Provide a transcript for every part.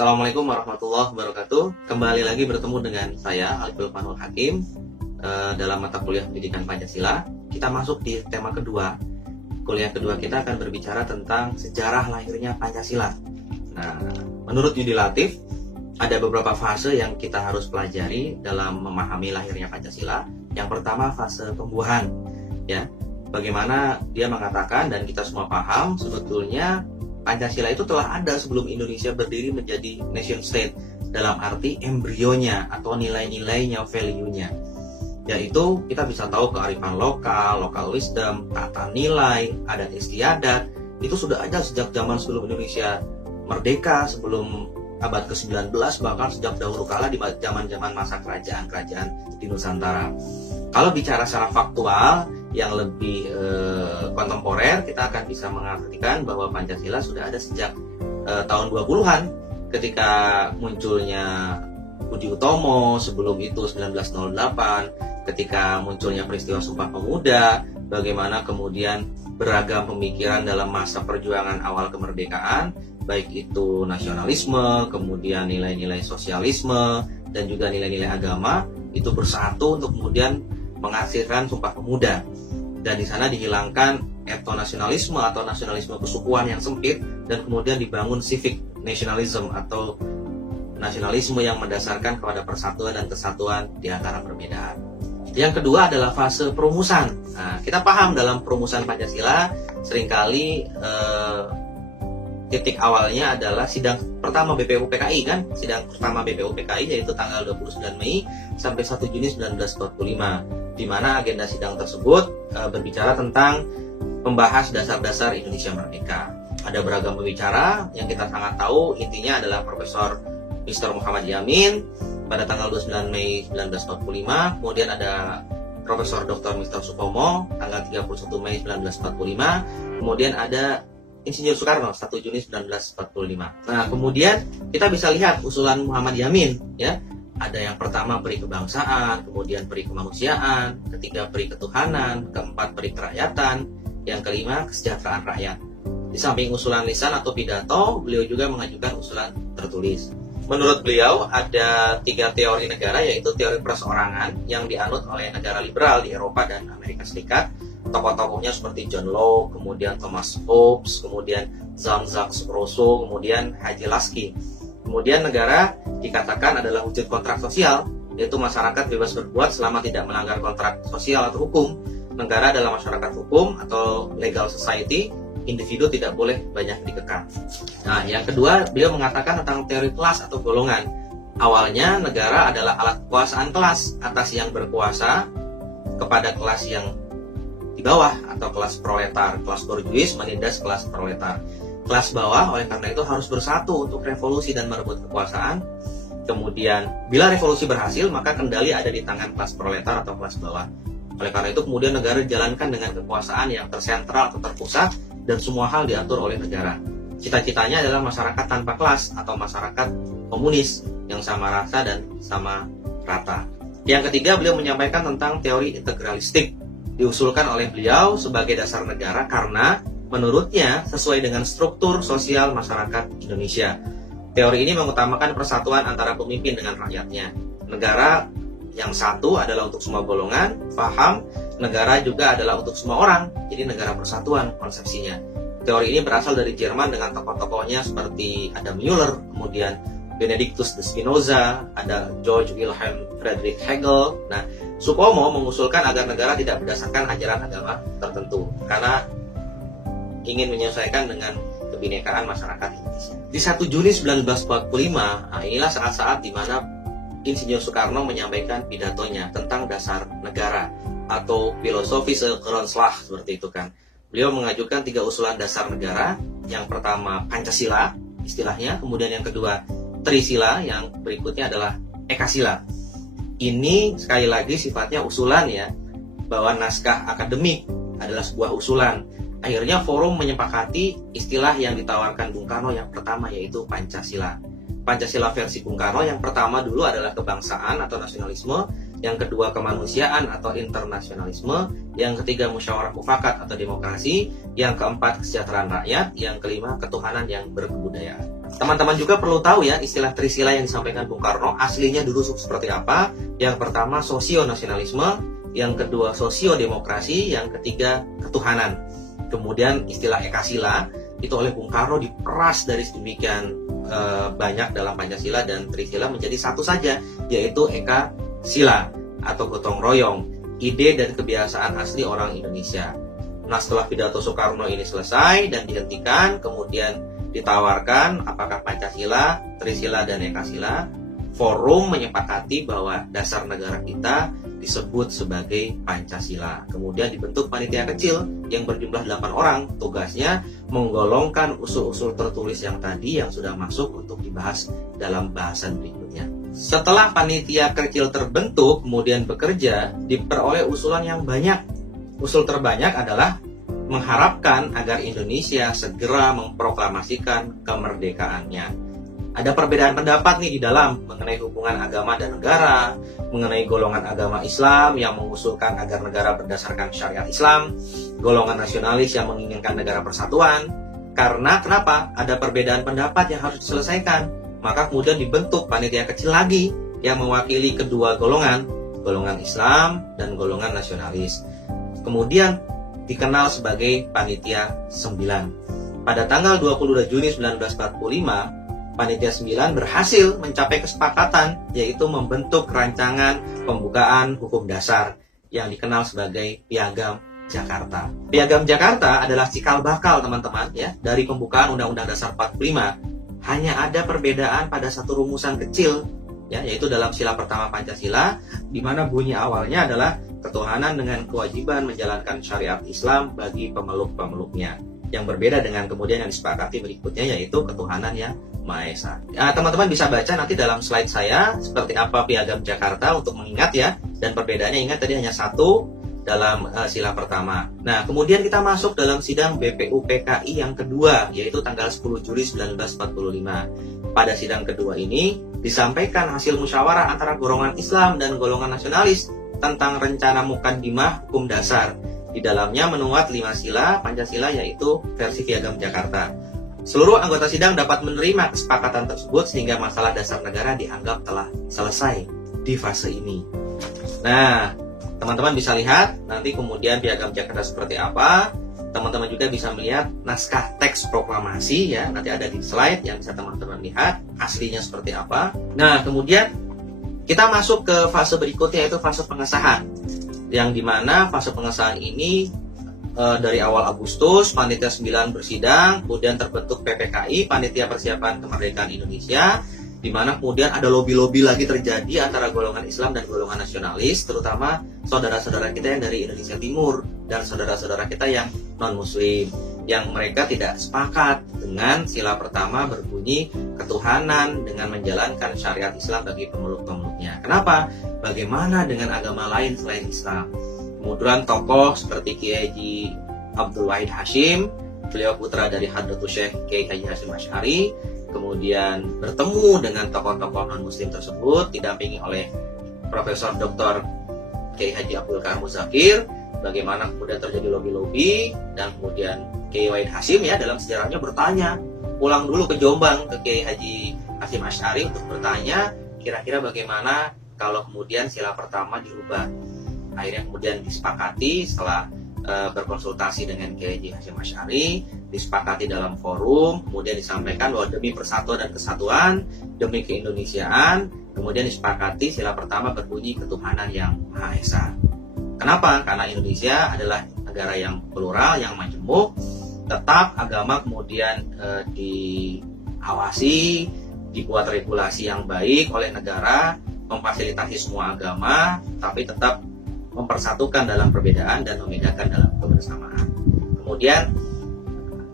Assalamualaikum warahmatullahi wabarakatuh. Kembali lagi bertemu dengan saya Alif Irfanul Hakim dalam mata kuliah pendidikan Pancasila. Kita masuk di tema kedua. Kuliah kedua kita akan berbicara tentang sejarah lahirnya Pancasila. Nah, menurut Yudi Latif, ada beberapa fase yang kita harus pelajari dalam memahami lahirnya Pancasila. Yang pertama, fase pembuahan. Ya, bagaimana dia mengatakan dan kita semua paham sebetulnya Pancasila itu telah ada sebelum Indonesia berdiri menjadi nation state, dalam arti embrionya atau nilai-nilainya, value-nya. Yaitu kita bisa tahu kearifan lokal, local wisdom, tata nilai, adat istiadat, itu sudah ada sejak zaman sebelum Indonesia merdeka, sebelum abad ke-19, bahkan sejak dahulu kala di zaman-zaman masa kerajaan-kerajaan di Nusantara. Kalau bicara secara faktual yang lebih kontemporer, kita akan bisa mengartikan bahwa Pancasila sudah ada sejak tahun 20-an ketika munculnya Budi Utomo, sebelum itu 1908, ketika munculnya peristiwa Sumpah Pemuda, bagaimana kemudian beragam pemikiran dalam masa perjuangan awal kemerdekaan, baik itu nasionalisme, kemudian nilai-nilai sosialisme, dan juga nilai-nilai agama, itu bersatu untuk kemudian menghasilkan Sumpah Pemuda. Dan di sana dihilangkan etnonasionalisme atau nasionalisme kesukuan yang sempit, dan kemudian dibangun civic nationalism atau nasionalisme yang mendasarkan kepada persatuan dan kesatuan di antara perbedaan. Yang kedua adalah fase perumusan. Nah, kita paham dalam perumusan Pancasila seringkali titik awalnya adalah sidang pertama BPUPKI kan, sidang pertama BPUPKI yaitu tanggal 29 Mei sampai 1 Juni 1945, di mana agenda sidang tersebut berbicara tentang membahas dasar-dasar Indonesia Merdeka. Ada beragam pembicara yang kita sangat tahu, intinya adalah Profesor Mr. Muhammad Yamin pada tanggal 29 Mei 1945, kemudian ada Profesor Dr. Mr. Supomo tanggal 31 Mei 1945, kemudian ada Insinyur Soekarno 1 Juni 1945. Nah, kemudian kita bisa lihat usulan Muhammad Yamin, ya. Ada yang pertama peri kebangsaan, kemudian peri kemanusiaan, ketiga peri ketuhanan, keempat peri kerakyatan, yang kelima kesejahteraan rakyat. Di samping usulan lisan atau pidato, beliau juga mengajukan usulan tertulis. Menurut beliau ada 3 teori negara, yaitu teori perseorangan yang dianut oleh negara liberal di Eropa dan Amerika Serikat. Tokoh-tokohnya seperti John Locke, kemudian Thomas Hobbes, kemudian Jean-Jacques Rousseau, kemudian Haji Lasky. Kemudian negara dikatakan adalah wujud kontrak sosial, yaitu masyarakat bebas berbuat selama tidak melanggar kontrak sosial atau hukum. Negara adalah masyarakat hukum atau legal society, individu tidak boleh banyak dikekang. Nah, yang kedua, beliau mengatakan tentang teori kelas atau golongan. Awalnya negara adalah alat kekuasaan kelas atas yang berkuasa kepada kelas yang di bawah atau kelas proletar. Kelas borjuis menindas kelas proletar. Kelas bawah oleh karena itu harus bersatu untuk revolusi dan merebut kekuasaan. Kemudian bila revolusi berhasil, maka kendali ada di tangan kelas proletar atau kelas bawah. Oleh karena itu kemudian negara dijalankan dengan kekuasaan yang tersentral atau terpusat, dan semua hal diatur oleh negara. Cita-citanya adalah masyarakat tanpa kelas atau masyarakat komunis yang sama rasa dan sama rata. Yang ketiga, beliau menyampaikan tentang teori integralistik, diusulkan oleh beliau sebagai dasar negara karena menurutnya sesuai dengan struktur sosial masyarakat Indonesia. Teori ini mengutamakan persatuan antara pemimpin dengan rakyatnya. Negara yang satu adalah untuk semua golongan, paham, negara juga adalah untuk semua orang, jadi negara persatuan konsepsinya. Teori ini berasal dari Jerman dengan tokoh-tokohnya seperti Adam Müller, kemudian Benedictus de Spinoza, ada George Wilhelm Friedrich Hegel. Nah, Supomo mengusulkan agar negara tidak berdasarkan ajaran agama tertentu karena ingin menyesuaikan dengan kebinekaan masyarakat Indonesia. Di 1 Juni 1945, inilah saat-saat di mana Insinyur Soekarno menyampaikan pidatonya tentang dasar negara atau filosofische Grondslag seperti itu kan. Beliau mengajukan 3 usulan dasar negara. Yang pertama Pancasila istilahnya, kemudian yang kedua Trisila, yang berikutnya adalah Ekasila. Ini sekali lagi sifatnya usulan ya, bahwa naskah akademik adalah sebuah usulan. Akhirnya forum menyepakati istilah yang ditawarkan Bung Karno yang pertama, yaitu Pancasila. Pancasila versi Bung Karno yang pertama dulu adalah kebangsaan atau nasionalisme, yang kedua kemanusiaan atau internasionalisme, yang ketiga musyawarah mufakat atau demokrasi, yang keempat kesejahteraan rakyat, yang kelima ketuhanan yang berkebudayaan. Teman-teman juga perlu tahu ya, istilah Trisila yang disampaikan Bung Karno aslinya dulu seperti apa. Yang pertama sosionasionalisme, yang kedua sosiodemokrasi, yang ketiga ketuhanan. Kemudian istilah Ekasila itu oleh Bung Karno diperas dari sedemikian banyak dalam Pancasila dan Trisila menjadi satu saja, yaitu Eka Sila atau gotong royong, ide dan kebiasaan asli orang Indonesia. Nah, setelah pidato Soekarno ini selesai dan dihentikan, kemudian ditawarkan apakah Pancasila, Trisila, dan Eka Sila. Forum menyepakati bahwa dasar negara kita disebut sebagai Pancasila. Kemudian dibentuk panitia kecil yang berjumlah 8 orang. Tugasnya menggolongkan usul-usul tertulis yang tadi yang sudah masuk untuk dibahas dalam bahasan berikutnya. Setelah panitia kecil terbentuk, kemudian bekerja, diperoleh usulan yang banyak. Usul terbanyak adalah mengharapkan agar Indonesia segera memproklamasikan kemerdekaannya. Ada perbedaan pendapat nih di dalam mengenai hubungan agama dan negara, mengenai golongan agama Islam yang mengusulkan agar negara berdasarkan syariat Islam, golongan nasionalis yang menginginkan negara persatuan. Karena kenapa? Ada perbedaan pendapat yang harus diselesaikan. Maka kemudian dibentuk panitia kecil lagi yang mewakili kedua golongan, golongan Islam dan golongan nasionalis. Kemudian dikenal sebagai Panitia 9. Pada tanggal 22 Juni 1945, Panitia 9 berhasil mencapai kesepakatan, yaitu membentuk rancangan pembukaan hukum dasar yang dikenal sebagai Piagam Jakarta. Piagam Jakarta adalah cikal bakal, teman-teman, ya, dari pembukaan Undang-Undang Dasar 45. Hanya ada perbedaan pada satu rumusan kecil, ya, yaitu dalam sila pertama Pancasila, di mana bunyi awalnya adalah ketuhanan dengan kewajiban menjalankan syariat Islam bagi pemeluk-pemeluknya. Yang berbeda dengan kemudian yang disepakati berikutnya, yaitu ketuhanan yang Maha Esa. Teman-teman bisa baca nanti dalam slide saya seperti apa Piagam Jakarta untuk mengingat ya, dan perbedaannya ingat tadi hanya satu dalam sila pertama. Nah, kemudian kita masuk dalam sidang BPUPKI yang kedua, yaitu tanggal 10 Juli 1945. Pada sidang kedua ini disampaikan hasil musyawarah antara golongan Islam dan golongan nasionalis tentang rencana Mukaddimah Hukum Dasar. Di dalamnya menuat 5 sila Pancasila, yaitu versi Piagam Jakarta. Seluruh anggota sidang dapat menerima kesepakatan tersebut sehingga masalah dasar negara dianggap telah selesai di fase ini. Nah, teman-teman bisa lihat nanti kemudian Piagam Jakarta seperti apa. Teman-teman juga bisa melihat naskah teks proklamasi ya, nanti ada di slide yang bisa teman-teman lihat aslinya seperti apa. Nah, kemudian kita masuk ke fase berikutnya, yaitu fase pengesahan. Yang dimana fase pengesahan ini dari awal Agustus, Panitia 9 bersidang, kemudian terbentuk PPKI, Panitia Persiapan Kemerdekaan Indonesia, di mana kemudian ada lobby-lobby lagi terjadi antara golongan Islam dan golongan nasionalis, terutama saudara-saudara kita yang dari Indonesia Timur dan saudara-saudara kita yang non-Muslim, yang mereka tidak sepakat dengan sila pertama berbunyi ketuhanan dengan menjalankan syariat Islam bagi pemeluk-pemeluknya. Kenapa? Bagaimana dengan agama lain selain Islam? Kemudian tokoh seperti Kiai Haji Abdul Wahid Hashim, beliau putra dari Hadratus Syekh Kiai Haji Hashim Asy'ari, kemudian bertemu dengan tokoh-tokoh non-muslim tersebut, didampingi oleh Profesor Dr. Kiai Haji Abdul Karim Muzakir. Bagaimana kemudian terjadi lobby-lobby, dan kemudian Kiai Wahid Hashim ya dalam sejarahnya bertanya, pulang dulu ke Jombang ke Kiai Haji Hashim Asy'ari untuk bertanya kira-kira bagaimana kalau kemudian sila pertama dirubah. Akhirnya kemudian disepakati setelah berkonsultasi dengan Kiai Haji Hashim Asy'ari, disepakati dalam forum, kemudian disampaikan bahwa demi persatuan dan kesatuan, demi keindonesiaan, kemudian disepakati sila pertama berbunyi ketuhanan yang Maha Esa. Kenapa? Karena Indonesia adalah negara yang plural, yang majemuk, tetap agama kemudian diawasi, dibuat regulasi yang baik oleh negara, memfasilitasi semua agama, tapi tetap mempersatukan dalam perbedaan dan membedakan dalam kebersamaan. Kemudian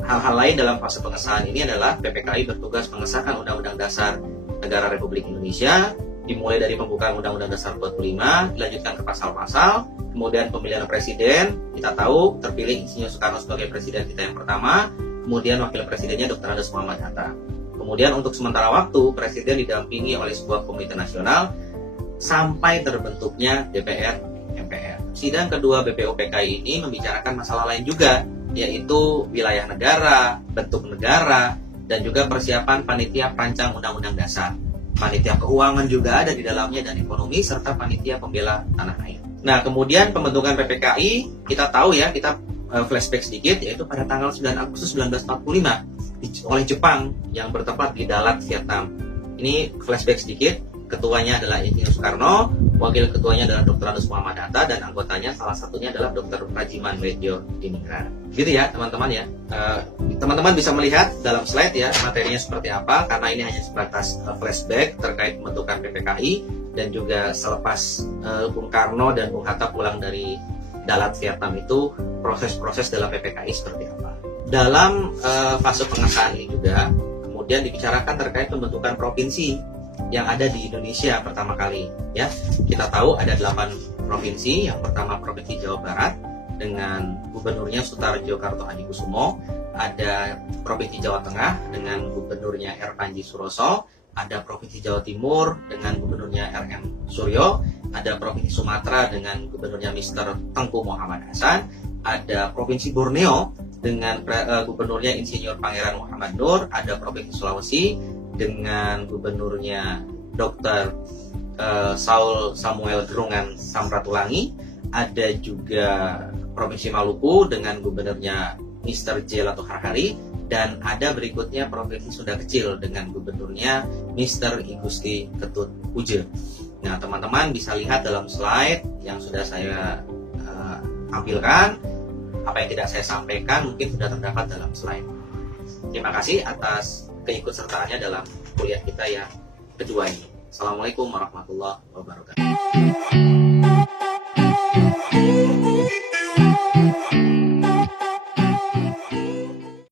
hal-hal lain dalam fase pengesahan ini adalah PPKI bertugas mengesahkan Undang-Undang Dasar Negara Republik Indonesia, dimulai dari pembukaan Undang-Undang Dasar 45, dilanjutkan ke pasal-pasal, kemudian pemilihan presiden, kita tahu terpilih Insinyur Soekarno sebagai presiden kita yang pertama, kemudian wakil presidennya Dr. Andes Muhammad Hatta. Kemudian untuk sementara waktu, presiden didampingi oleh sebuah komite nasional sampai terbentuknya DPR MPR. Sidang kedua BPUPKI ini membicarakan masalah lain juga, yaitu wilayah negara, bentuk negara, dan juga persiapan panitia perancang undang-undang dasar. Panitia keuangan juga ada di dalamnya, dan ekonomi, serta panitia pembela tanah air. Nah, kemudian pembentukan PPKI, kita tahu ya, kita flashback sedikit, yaitu pada tanggal 9 Agustus 1945 oleh Jepang yang bertempat di Dalat, Vietnam. Ini flashback sedikit, ketuanya adalah Insinyur Soekarno, wakil ketuanya adalah Dr. Anus Muhammad Hatta, dan anggotanya salah satunya adalah Dr. Prajiman Wedjo Diningrat. Gitu ya teman-teman ya. Teman-teman bisa melihat dalam slide ya materinya seperti apa, karena ini hanya sebatas flashback terkait pembentukan PPKI, dan juga selepas Bung Karno dan Bung Hatta pulang dari Dalat, Vietnam itu proses-proses dalam PPKI seperti apa. Dalam fase pengesahan ini juga kemudian dibicarakan terkait pembentukan provinsi yang ada di Indonesia pertama kali ya. Kita tahu ada 8 provinsi. Yang pertama Provinsi Jawa Barat dengan gubernurnya Sutarjo Kartohadikusumo, ada Provinsi Jawa Tengah dengan gubernurnya R. Panji Suroso, ada Provinsi Jawa Timur dengan gubernurnya R.M. Suryo, ada Provinsi Sumatera dengan gubernurnya Mr. Tengku Muhammad Hasan, ada Provinsi Borneo dengan gubernurnya Insinyur Pangeran Muhammad Nur, ada Provinsi Sulawesi dengan gubernurnya Dr. Saul Samuel Gerungan Samratulangi, ada juga Provinsi Maluku dengan gubernurnya Mr. J. Lato Harhari, dan ada berikutnya Provinsi Sunda Kecil dengan gubernurnya Mr. Igusti Ketut Uje. Nah, teman-teman bisa lihat dalam slide yang sudah saya tampilkan, apa yang tidak saya sampaikan mungkin sudah terdapat dalam slide. Terima kasih atas keikutsertaannya dalam kuliah kita yang kedua ini. Assalamualaikum warahmatullahi wabarakatuh.